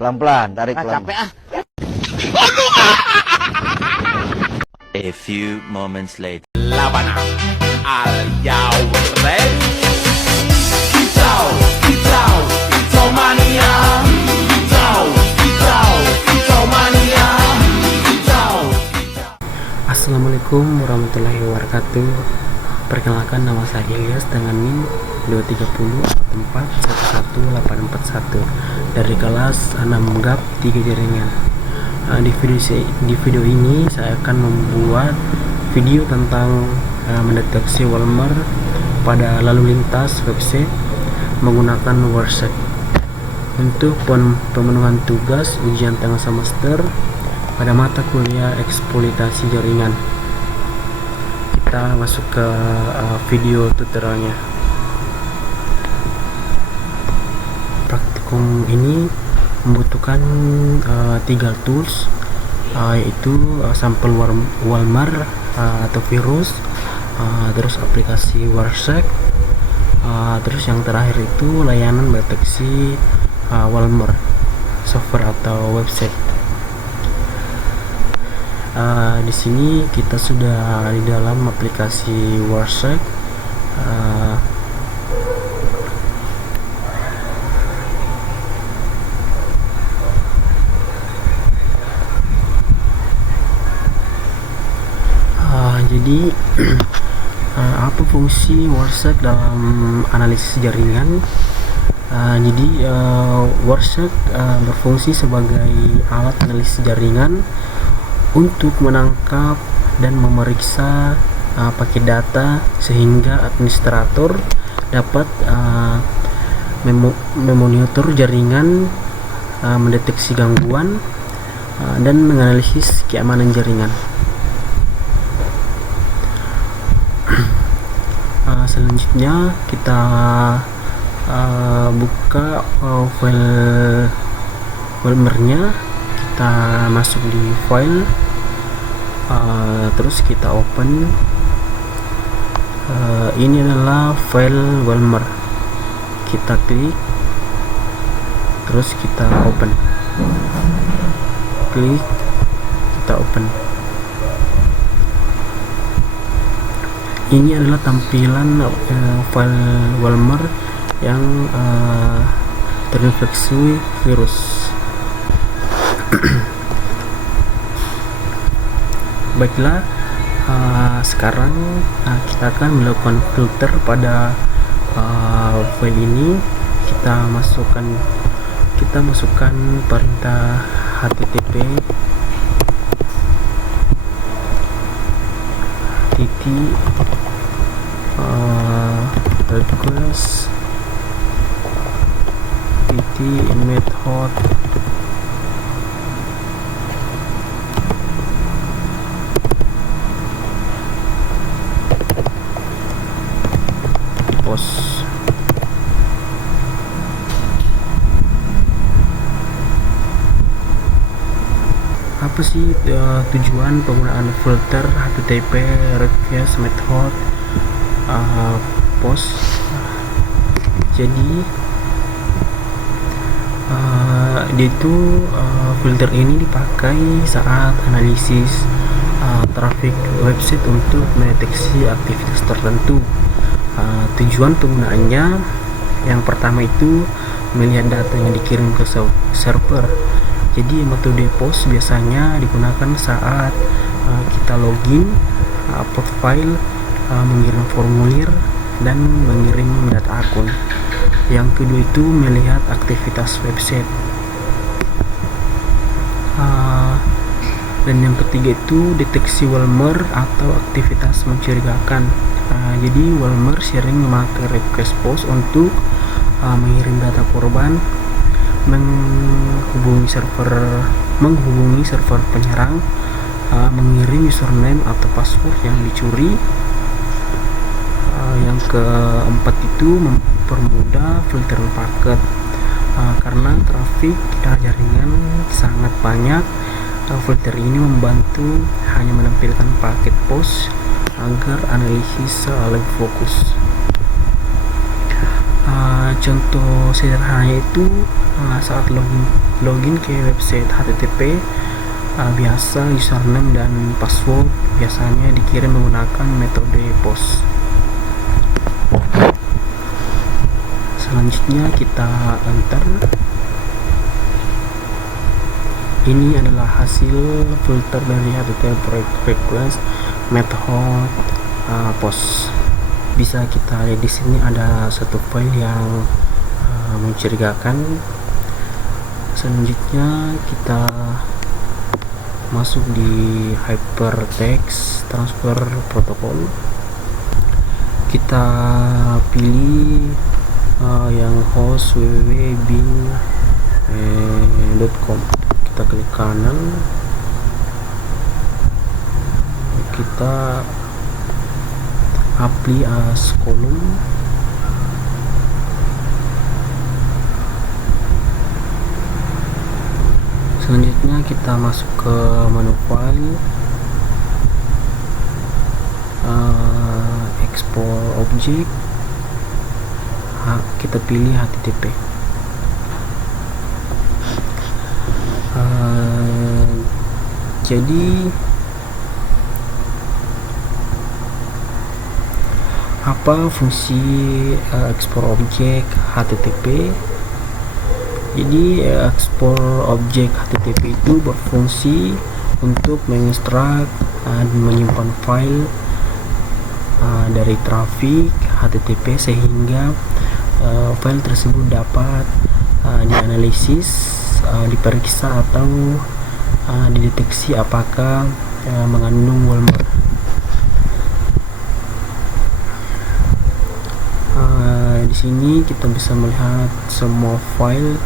Pelan-pelan, tarik pelan. Capek ah. A few moments later. Labana, are you ready? Kicau, kicau, kicau mania. Kicau mania. Assalamualaikum warahmatullahi wabarakatuh. Perkenalkan, nama saya Ilyas dengan NIM 23044111841 dari kelas 6 GAP 3 jaringan. Di video ini saya akan membuat video tentang mendeteksi Walmer pada lalu lintas website menggunakan WordSearch. Untuk pemenuhan tugas ujian tengah semester pada mata kuliah eksploitasi jaringan, kita masuk ke video tutorialnya. Praktikum ini membutuhkan 3 tools, yaitu sampel Walmer atau virus, terus aplikasi WordSearch, terus yang terakhir itu layanan deteksi Walmer software atau website. Di sini kita sudah di dalam aplikasi WordSearch. Jadi apa fungsi WordSearch dalam analisis jaringan? Jadi WordSearch berfungsi sebagai alat analisis jaringan untuk menangkap dan memeriksa paket data sehingga administrator dapat memonitor jaringan, mendeteksi gangguan, dan menganalisis keamanan jaringan. Selanjutnya kita buka file Walmernya. Kita masuk di file, terus kita open. Ini adalah file Walmer. Kita klik, terus kita open. Klik, kita open. Ini adalah tampilan file Walmer yang terinfeksi virus. Baiklah, sekarang kita akan melakukan filter pada file ini. Kita masukkan perintah http request method post. Apa sih tujuan penggunaan filter http request method post? Jadi filter ini dipakai saat analisis traffic website untuk mendeteksi aktivitas tertentu. Tujuan penggunaannya, yang pertama itu melihat data yang dikirim ke server. Jadi metode post biasanya digunakan saat kita login, upload file, mengirim formulir, dan mengirim data akun. Yang kedua itu melihat aktivitas website. Dan yang ketiga itu deteksi Walmer atau aktivitas mencurigakan. Jadi Walmer sering memakai request post untuk mengirim data korban, menghubungi server penyerang, mengirim username atau password yang dicuri. Yang keempat itu mempermudah filter paket. Karena trafik jaringan sangat banyak, filter ini membantu hanya menampilkan paket post agar analisis lebih fokus. Contoh sederhananya itu saat login ke website HTTP, biasa username dan password biasanya dikirim menggunakan metode POST. Selanjutnya kita enter. Ini adalah hasil filter dari HTTP request method POST. Bisa kita lihat di sini ada satu file yang mencurigakan. Selanjutnya kita masuk di hypertext transfer protocol. Kita pilih yang host www.bing.com. Kita klik kanan, kita apply as column. Selanjutnya kita masuk ke menu file, export object, kita pilih HTTP. Jadi apa fungsi export object HTTP? Jadi export object HTTP itu berfungsi untuk mengekstrak dan menyimpan file dari trafik HTTP sehingga file tersebut dapat dianalisis, diperiksa atau dideteksi apakah mengandung malware. Di sini kita bisa melihat semua file.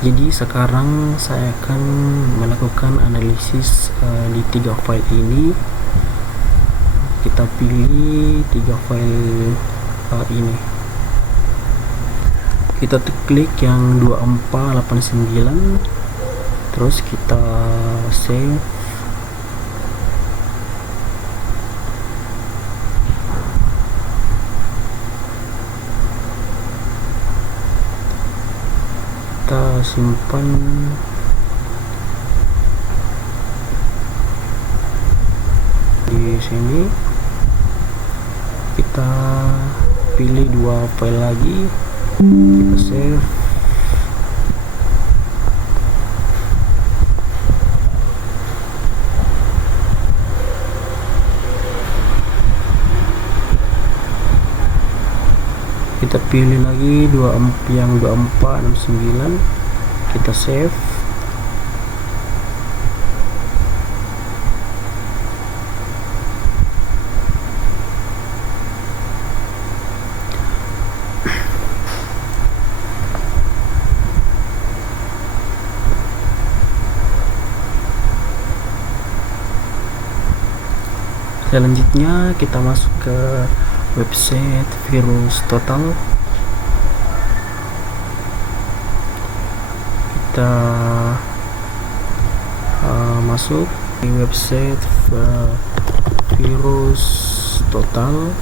Jadi sekarang saya akan melakukan analisis di 3 file ini. Kita pilih 3 file ini. Kita klik yang 2489, terus kita save. Kita simpan di sini. Kita pilih 2 file lagi, kita save. Kita pilih lagi yang 2469, kita save. Selanjutnya kita masuk ke website VirusTotal. Kita masuk di website VirusTotal.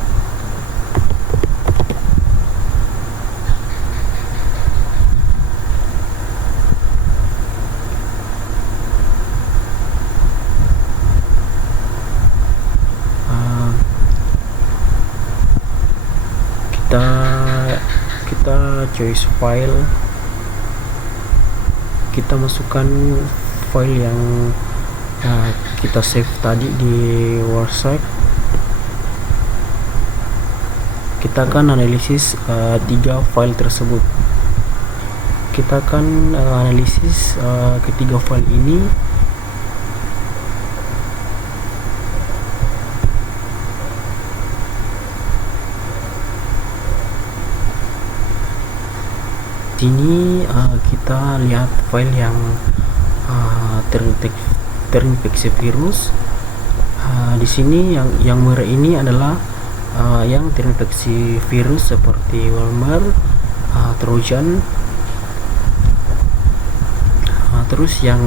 Kita choose file, kita masukkan file yang kita save tadi di WordSite. Kita akan analisis 3 file tersebut. Kita akan analisis ketiga file ini. Sini kita lihat file yang terinfeksi virus. Di sini yang merah ini adalah yang terinfeksi virus seperti malware, trojan. Terus yang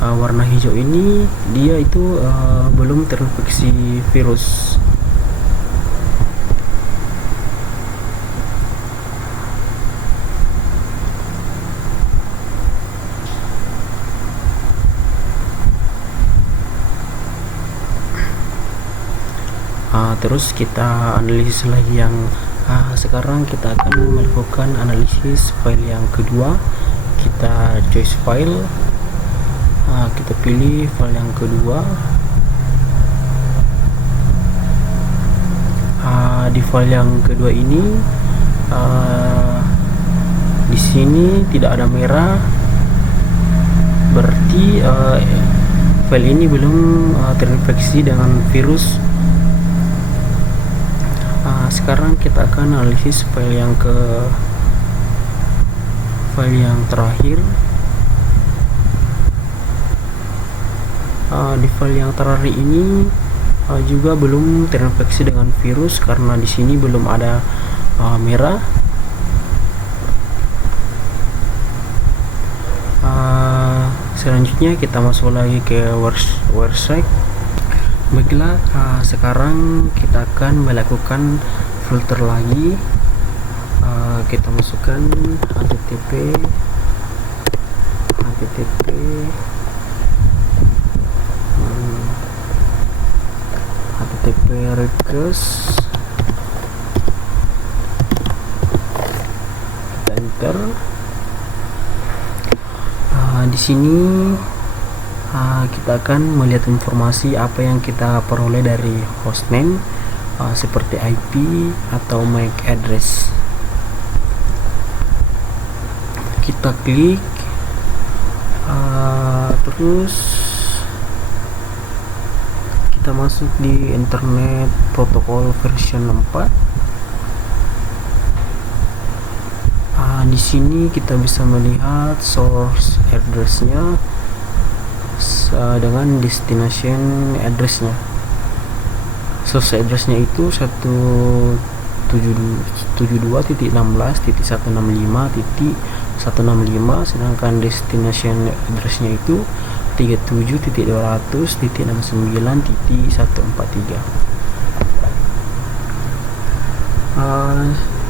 warna hijau ini dia itu belum terinfeksi virus. terus kita analisis lagi yang sekarang kita akan melakukan analisis file yang kedua. Kita choose file, kita pilih file yang kedua. Di file yang kedua ini di sini tidak ada merah, berarti file ini belum terinfeksi dengan virus. Sekarang kita akan analisis file yang terakhir. Di file yang terakhir ini juga belum terinfeksi dengan virus karena di sini belum ada merah. Selanjutnya kita masuk lagi ke WordSearch. Baiklah, sekarang kita akan melakukan filter lagi. Kita masukkan http request, kita enter. Di sini kita akan melihat informasi apa yang kita peroleh dari hostname, seperti IP atau MAC address. Kita klik, terus kita masuk di Internet Protocol version 4. Di sini kita bisa melihat source address-nya dengan destination address-nya. Source address-nya itu 172.16.165.165, sedangkan destination address-nya itu 37.200.69.143.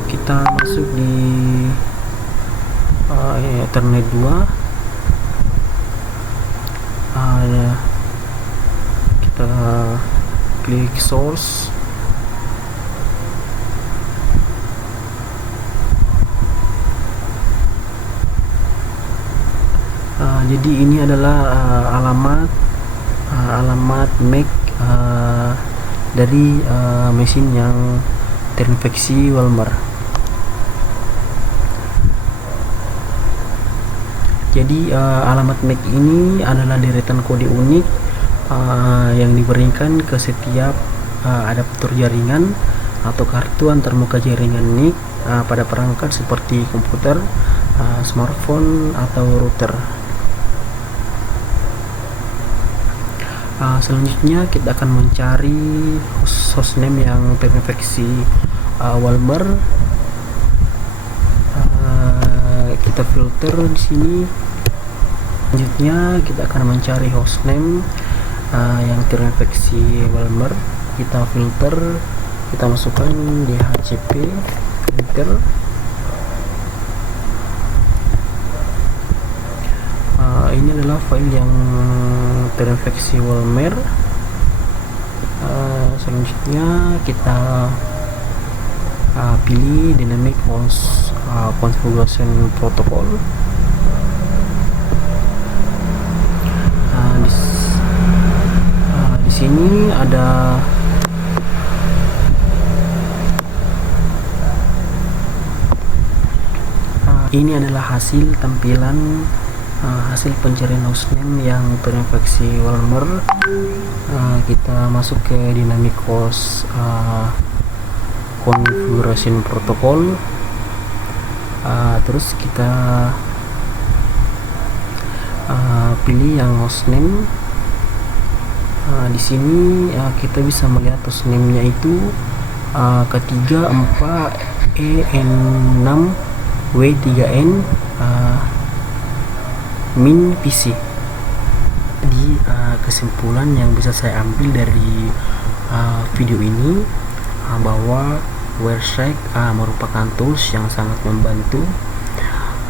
Kita masuk di Ethernet 2. Kita klik source. Jadi ini adalah alamat MAC dari mesin yang terinfeksi malware. Jadi alamat MAC ini adalah deretan kode unik yang diberikan ke setiap adaptor jaringan atau kartu antarmuka jaringan NIC pada perangkat seperti komputer, smartphone atau router. Selanjutnya kita akan mencari hostname yang terinfeksi malware. Kita filter di sini. Selanjutnya kita akan mencari hostname yang terinfeksi malware. Kita filter, kita masukkan DHCP, filter. Ini adalah file yang terinfeksi malware. Selanjutnya kita pilih dynamic host configuration protocol. Di sini ada ini adalah hasil tampilan hasil pencarian hostname yang terinfeksi malware. Kita masuk ke dynamic host configuration protocol. Terus kita pilih yang hostname. Di sini kita bisa melihat hostname-nya itu K34EN6W3N min PC. Di kesimpulan yang bisa saya ambil dari video ini bahwa WordSearch merupakan tools yang sangat membantu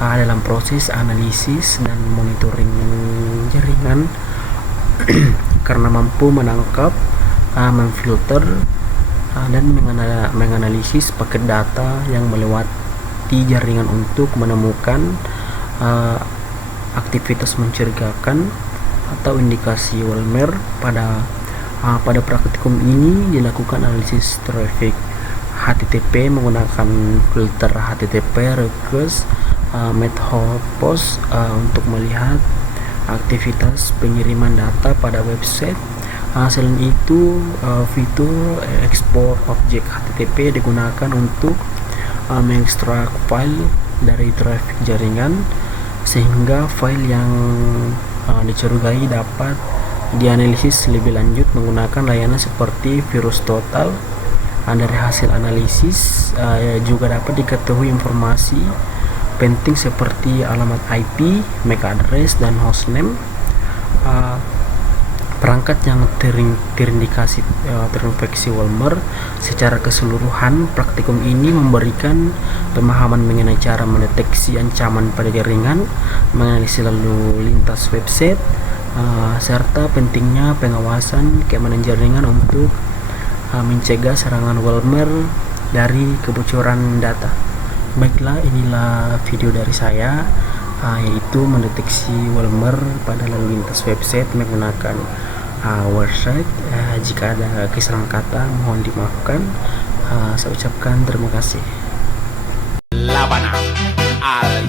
dalam proses analisis dan monitoring jaringan karena mampu menangkap, memfilter, dan menganalisis paket data yang melewati jaringan untuk menemukan aktivitas mencurigakan atau indikasi malware. Pada praktikum ini dilakukan analisis traffic HTTP menggunakan filter HTTP request method post untuk melihat aktivitas pengiriman data pada website. Selain itu, fitur export objek HTTP digunakan untuk mengekstrak file dari traffic jaringan, sehingga file yang dicurigai dapat dianalisis lebih lanjut menggunakan layanan seperti VirusTotal. Dari hasil analisis juga dapat diketahui informasi penting seperti alamat IP, MAC address, dan hostname perangkat yang terinfeksi malware. Secara keseluruhan, praktikum ini memberikan pemahaman mengenai cara mendeteksi ancaman pada jaringan, menganalisis lalu lintas website, serta pentingnya pengawasan keamanan jaringan untuk mencegah serangan malware dari kebocoran data. Baiklah, inilah video dari saya, yaitu mendeteksi malware pada lalu lintas website menggunakan website. Jika ada kesalahan kata mohon dimaafkan. Saya ucapkan terima kasih. Labana al